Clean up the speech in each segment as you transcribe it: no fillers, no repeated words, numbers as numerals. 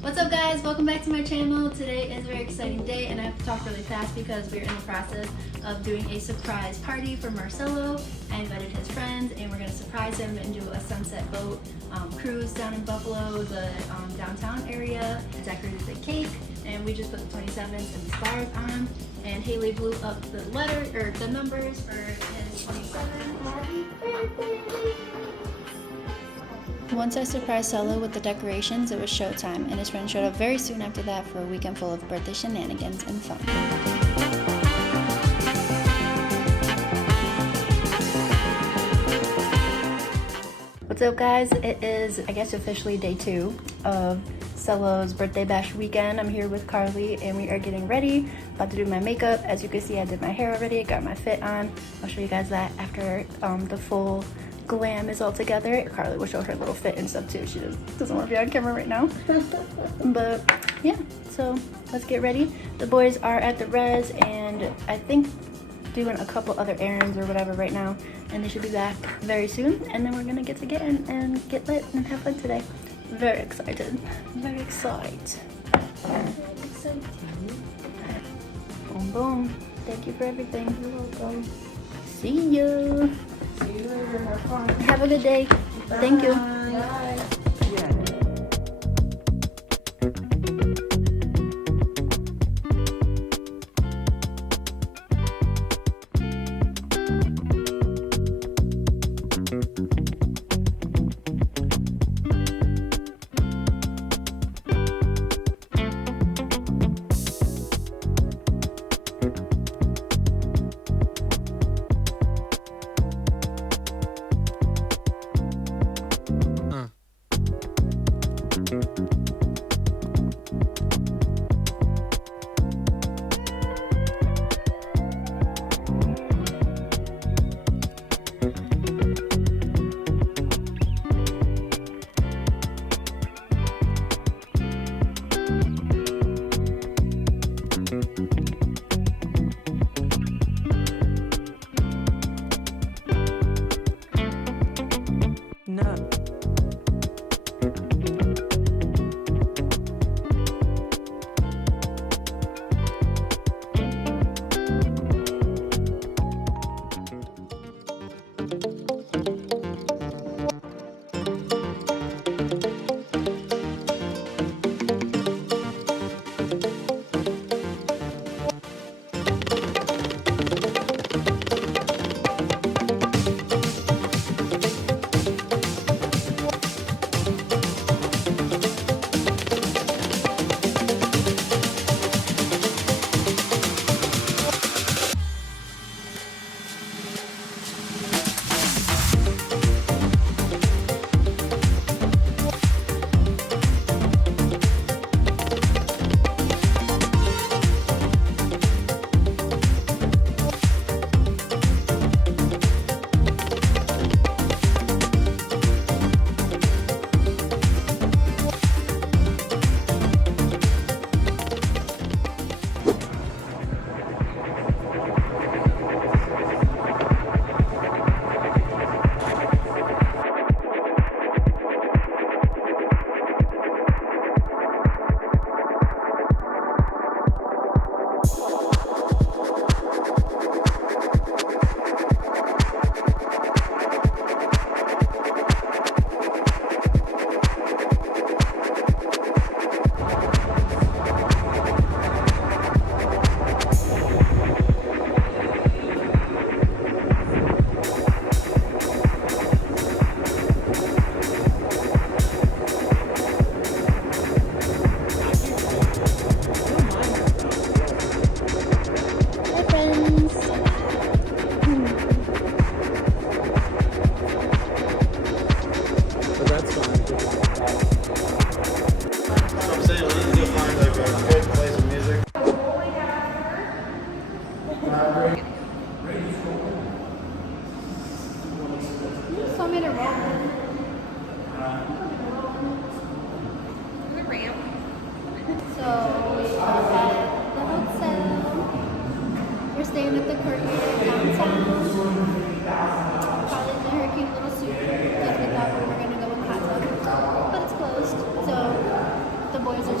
What's up guys, welcome back to my channel. Today is a very exciting day and I have to talk really fast because we're in the process of doing a surprise party for Marcelo. I invited his friends and we're going to surprise him and do a sunset boat cruise down in Buffalo, the downtown area. Decorated the cake and we just put the 27s and the stars on, and Haley blew up the the numbers for his 27. Happy birthday! Once I surprised Solo with the decorations, it was showtime, and his friends showed up very soon after that for a weekend full of birthday shenanigans and fun. What's up guys? It is, I guess, officially day 2 of Solo's birthday bash weekend. I'm here with Carly and we are getting ready, about to do my makeup. As you can see, I did my hair already, got my fit on. I'll show you guys that after the full glam is all together. Carly will show her little fit and stuff too. She just doesn't want to be on camera right now. But yeah, so let's get ready. The boys are at the res and I think doing a couple other errands or whatever right now, and they should be back very soon, and then we're gonna get together and get lit and have fun today. Very excited. Very excited. Boom boom. Thank you for everything. You're welcome. See ya. See you later. Have fun. Have a good day. Bye. Thank you. Bye. staying at the Courtyard downtown. Probably in a hurricane little suit because we thought we were going to go in the hot tub, but it's closed. So the boys are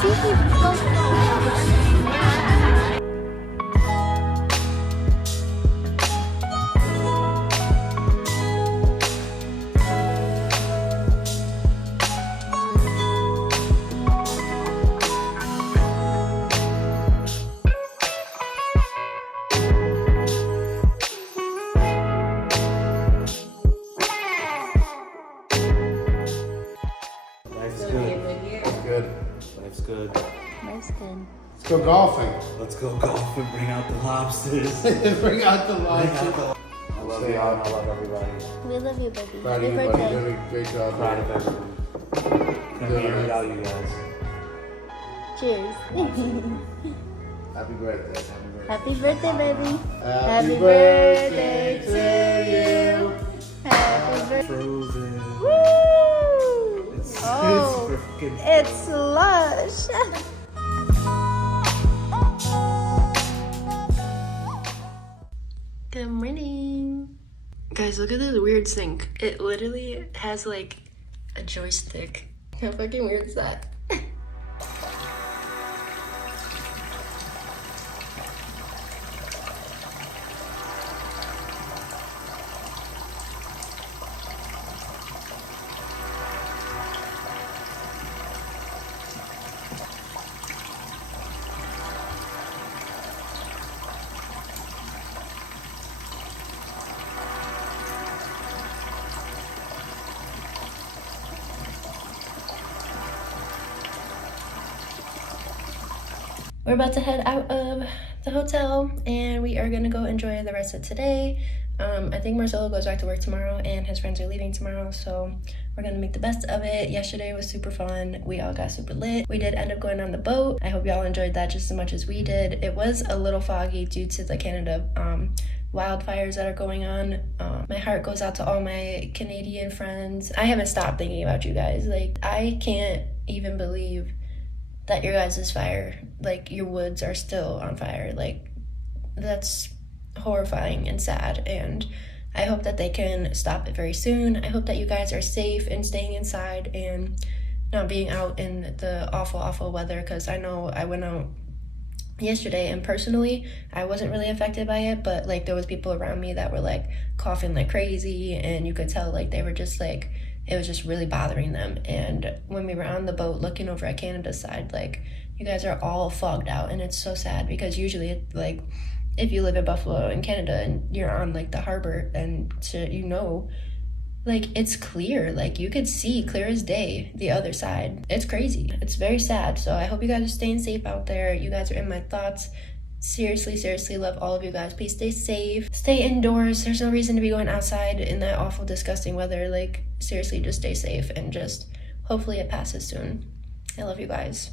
See, he goes Life's good. Good. Life's good. Life's good. Let's go golfing. Let's go golf and bring out the lobsters. Bring out the lobsters. I love y'all and I love everybody. We love you, baby. Proud Happy of you, buddy. birthday. You're doing a great job. Proud of everyone. Couldn't be here without you guys. Cheers. Happy birthday. Happy birthday, baby. Happy birthday to you. Happy birthday. Frozen. Woo! It's Oh, freaking it's lush. Good morning. Guys, look at this weird sink. It literally has like a joystick. How fucking weird is that? We're about to head out of the hotel and we are gonna go enjoy the rest of today. I think Marcelo goes back to work tomorrow and his friends are leaving tomorrow, so we're gonna make the best of it. Yesterday was super fun. We all got super lit. We did end up going on the boat. I hope y'all enjoyed that just as much as we did. It was a little foggy due to the Canada wildfires that are going on. My heart goes out to all my Canadian friends. I haven't stopped thinking about you guys. Like, I can't even believe that your guys' fire, like your woods are still on fire. Like, that's horrifying and sad, and I hope that they can stop it very soon. I hope that you guys are safe and staying inside and not being out in the awful weather, because I know I went out yesterday and personally I wasn't really affected by it, but like there was people around me that were like coughing like crazy, and you could tell like they were just like, it was just really bothering them. And when we were on the boat looking over at Canada's side, like you guys are all fogged out, and it's so sad because usually like if you live in Buffalo in Canada and you're on like the harbor and like it's clear, like you could see clear as day the other side. It's crazy. It's very sad. So I hope you guys are staying safe out there. You guys are in my thoughts. Seriously love all of you guys. Please stay safe, stay indoors. There's no reason to be going outside in that awful disgusting weather. Like seriously, just stay safe and just hopefully it passes soon. I love you guys.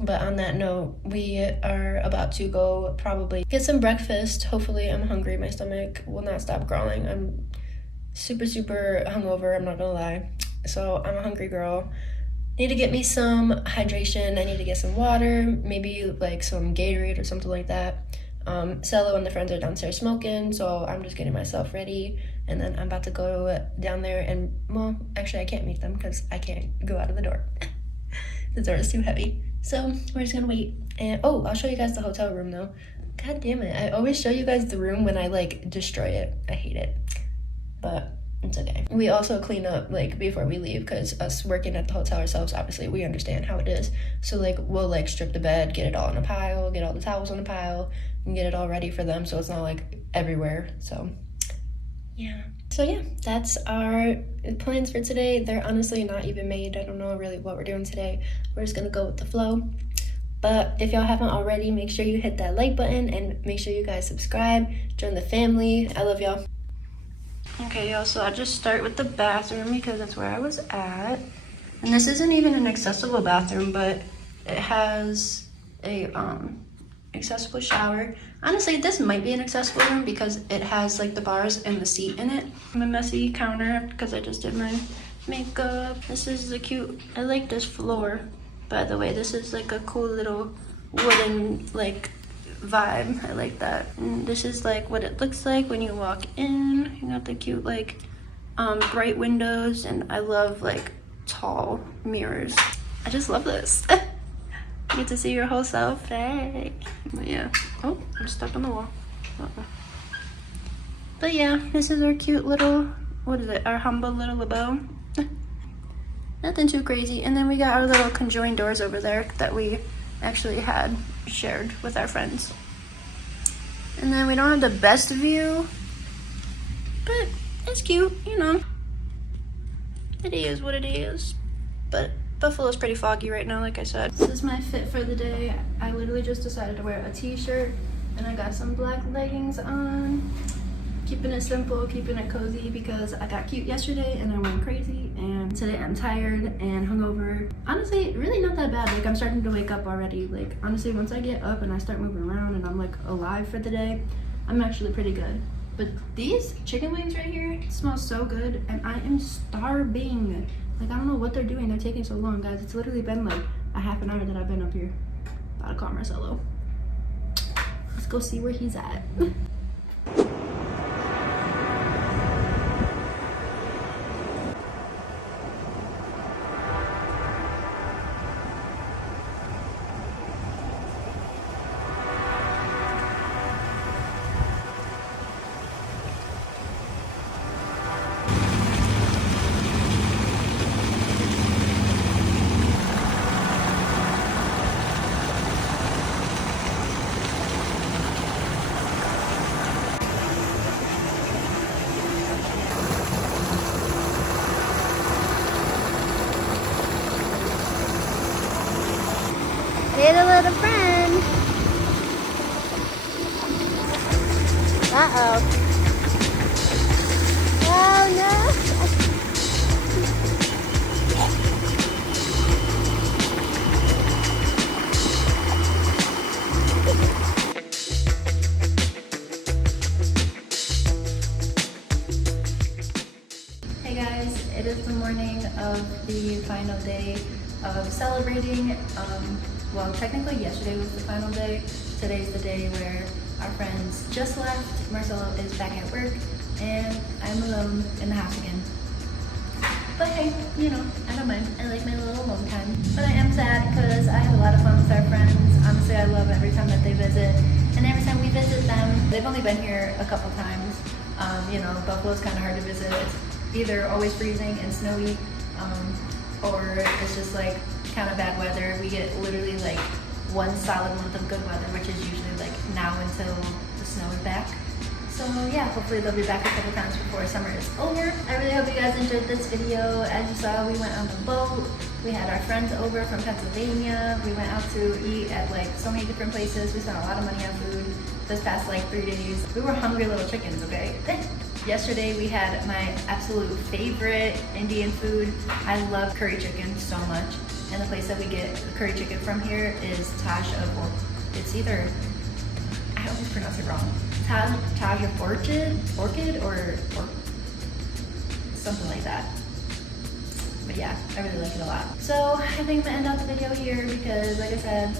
But on that note, we are about to go probably get some breakfast. Hopefully I'm hungry. My stomach will not stop growling. I'm super hungover, I'm not gonna lie. So I'm a hungry girl. Need to get me some hydration. I need to get some water, maybe like some Gatorade or something like that. Cello and the friends are downstairs smoking, so I'm just getting myself ready, and then I'm about to go down there and, well, actually I can't meet them because I can't go out of the door. The door is too heavy. So we're just gonna wait. And oh, I'll show you guys the hotel room though. God damn it, I always show you guys the room when I like destroy it. I hate it, but it's okay. We also clean up like before we leave, because us working at the hotel ourselves, obviously we understand how it is. So like we'll like strip the bed, get it all in a pile, get all the towels in a pile, and get it all ready for them so it's not like everywhere. So yeah. So yeah, that's our plans for today. They're honestly not even made. I don't know really what we're doing today. We're just gonna go with the flow. But if y'all haven't already, make sure you hit that like button and make sure you guys subscribe, join the family. I love y'all. Okay, y'all, so I just start with the bathroom because that's where I was at. And this isn't even an accessible bathroom, but it has a accessible shower. Honestly, this might be an accessible room because it has like the bars and the seat in it. My messy counter because I just did my makeup. This is the cute, I like this floor, by the way. This is like a cool little wooden like vibe. I like that. And this is like what it looks like when you walk in. You got the cute like bright windows, and I love like tall mirrors. I just love this. Get to see your whole self. Hey. But yeah. Oh, I'm stuck on the wall. But yeah, this is our cute little, what is it? Our humble little abode. Nothing too crazy. And then we got our little conjoined doors over there that we actually had shared with our friends. And then we don't have the best view, but it's cute, you know. It is what it is. But Buffalo's pretty foggy right now, like I said. This is my fit for the day. I literally just decided to wear a t-shirt and I got some black leggings on. Keeping it simple, keeping it cozy because I got cute yesterday and I went crazy, and today I'm tired and hungover. Honestly, really not that bad. Like, I'm starting to wake up already. Like, honestly, once I get up and I start moving around and I'm like alive for the day, I'm actually pretty good. But these chicken wings right here smell so good and I am starving. Like, I don't know what they're doing. They're taking so long, guys. It's literally been like a half an hour that I've been up here. About to call Marcelo. Let's go see where he's at. Little friend. Uh-oh. Oh no. Hey guys, it is the morning of the final day of celebrating. Well, technically yesterday was the final day. Today's the day where our friends just left. Marcelo is back at work and I'm alone in the house again. But hey, you know, I don't mind. I like my little alone time. But I am sad because I have a lot of fun with our friends. Honestly, I love every time that they visit. And every time we visit them, they've only been here a couple times. You know, Buffalo's kind of hard to visit. It's either always freezing and snowy, or it's just like kind of bad weather. We get literally like one solid month of good weather, which is usually like now until the snow is back. So yeah, hopefully they'll be back a couple times before summer is over. I really hope you guys enjoyed this video. As you saw, we went on the boat. We had our friends over from Pennsylvania. We went out to eat at like so many different places. We spent a lot of money on food this past like 3 days. We were hungry little chickens, okay? Yesterday we had my absolute favorite Indian food. I love curry chicken so much. And the place that we get curry chicken from here is Taj of, it's either, I always pronounce it wrong. Taj of Orchid or something like that. But yeah, I really like it a lot. So I think I'm gonna end out the video here because like I said,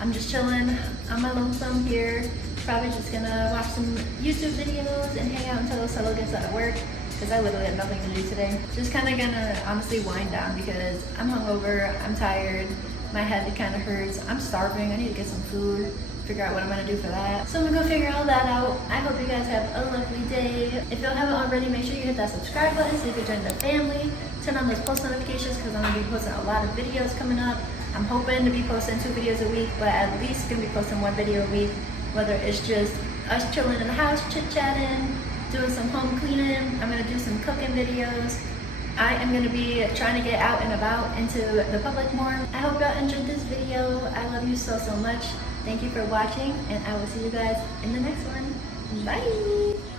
I'm just chilling on my lonesome here. Probably just gonna watch some YouTube videos and hang out until Solo gets out of work because I literally have nothing to do today. Just kind of gonna honestly wind down because I'm hungover, I'm tired, my head kind of hurts, I'm starving, I need to get some food, figure out what I'm gonna do for that. So I'm gonna go figure all that out. I hope you guys have a lovely day. If you haven't already, make sure you hit that subscribe button so you can join the family. Turn on those post notifications because I'm gonna be posting a lot of videos coming up. I'm hoping to be posting 2 videos a week, but at least gonna be posting 1 video a week. Whether it's just us chilling in the house, chit-chatting, doing some home cleaning, I'm gonna do some cooking videos. I am gonna be trying to get out and about into the public more. I hope y'all enjoyed this video. I love you so much. Thank you for watching, and I will see you guys in the next one. Bye!